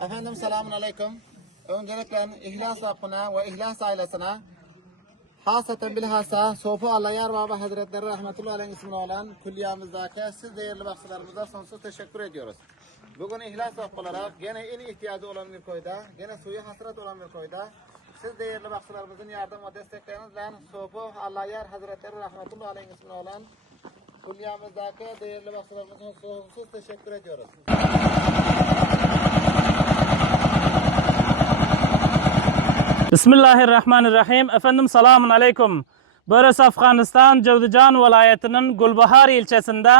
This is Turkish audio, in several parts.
Efendim selamun aleyküm. Öncelikle İhlas Vakfı'na ve İhlas ailesine Hasaten bilhassa Sofu Allah Yar Baba Hazretleri Rahmetullahi Aleyhi ismini olan külliyamızdaki siz değerli bakçılarımıza sonsuz teşekkür ediyoruz. Bugün İhlas Vakfı olarak gene en ihtiyacı olan bir koyda, gene suyu hasret olan bir koyda siz değerli bakçılarımızın yardım ve desteklerinizle Sofu Allah Yar Hazretleri Rahmetullahi Aleyhi ismini olan külliyamızdaki değerli bakçılarımıza sonsuz teşekkür ediyoruz. Bismillahirrahmanirrahim. Efendim selamun aleyküm. Börüs Afganistan Cevdican vilayetinin Gulbahar ilçesinde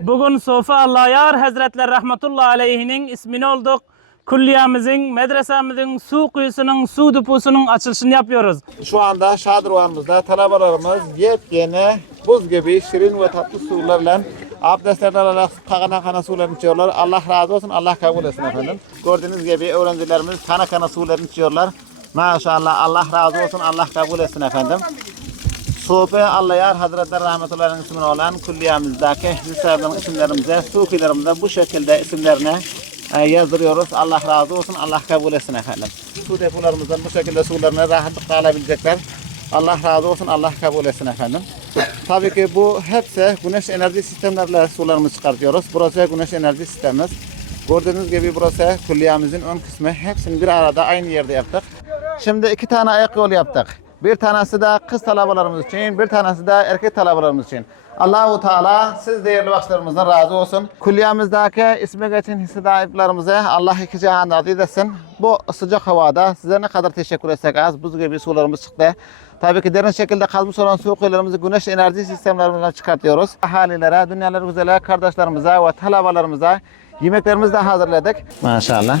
bugün Sofi Allah'yar Hazretleri Rahmetullahi Aleyhi'nin ismini olduk. Kulliyemizin, medresemizin su kuyusunun, su deposunun açılışını yapıyoruz. Şu anda Şadırvan'ımızda talabalarımız yepyeni buz gibi şirin ve tatlı sularla abdestlerden alarak kana kana sularını içiyorlar. Allah razı olsun, Allah kabul etsin efendim. Gördüğünüz gibi öğrencilerimiz kana kana sularını içiyorlar. Maşallah Allah razı olsun, Allah kabul etsin efendim. Sohbe Allah yar Hazretleri Rahmetullah'ın ismini olan kulliyemizdeki hüsabların isimlerimize, sufilerimize bu şekilde isimlerine e, yazdırıyoruz. Allah razı olsun, Allah kabul etsin efendim. Su depolarımızdan bu şekilde sularını rahatlıkla alabilecekler. Allah razı olsun, Allah kabul etsin efendim. Tabii ki bu hepsi güneş enerji sistemlerle sularımızı çıkartıyoruz. Burası güneş enerji sistemimiz. Gördüğünüz gibi burası külliyemizin ön kısmı. Hepsini bir arada aynı yerde yaptık. Şimdi iki tane ayak yolu yaptık. Bir tanesi de kız talabalarımız için, bir tanesi de erkek talabalarımız için. Allahu Teala siz değerli başlarımızdan razı olsun. Külliyemizdeki ismi geçen hissedarlarımıza Allah iki cihan aziz etsin. Bu sıcak havada size ne kadar teşekkür etsek az buz gibi sularımız çıktı. Tabii ki derin şekilde kazmış olan su kuyularımızı güneş enerji sistemlerimizden çıkartıyoruz. Ahalilere, dünyaları güzele, kardeşlerimize ve talabalarımıza yemeklerimizi de hazırladık. Maşallah.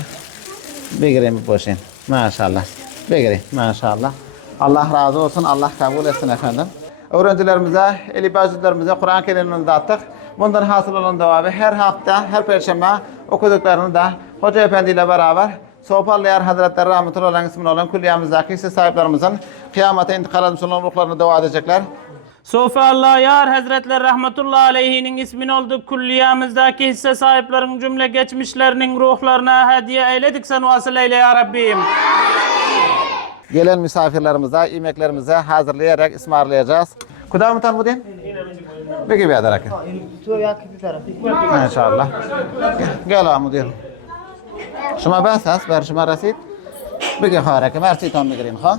Bir gireyim bir boşayım. Maşallah. Gireyim. Maşallah. Allah razı olsun. Allah kabul etsin efendim. Öğrencilerimize, el ibadetlerimize Kur'an-ı Kerim'ini dağıttık. Bundan hasıl olan devamı her hafta, her perşembe okuduklarını da Hoca Efendi ile beraber Soğupalı Yar Hazretleri Rahmetullahi Aleyhi ismini olan külliyemizdeki hisse sahiplerimizin kıyamete intikal etmiş olan ruhlarını dua edecekler. Sofi Allah'yar Hazretleri Rahmetullahi Aleyhi'nin ismini olduk. Kulliyemizdeki hisse sahiplerin cümle geçmişlerinin ruhlarına hediye eyledik sen vasıl eyle ya Rabbim gelen misafirlerimize, yemeklerimize hazırlayarak ısmarlayacağız. Kuda mı tan bu din? Bir gibi. İnşallah. Gel amu din. Şuma bas as, ber şuma rasit. Bir gibi mersi tam bir girin ha.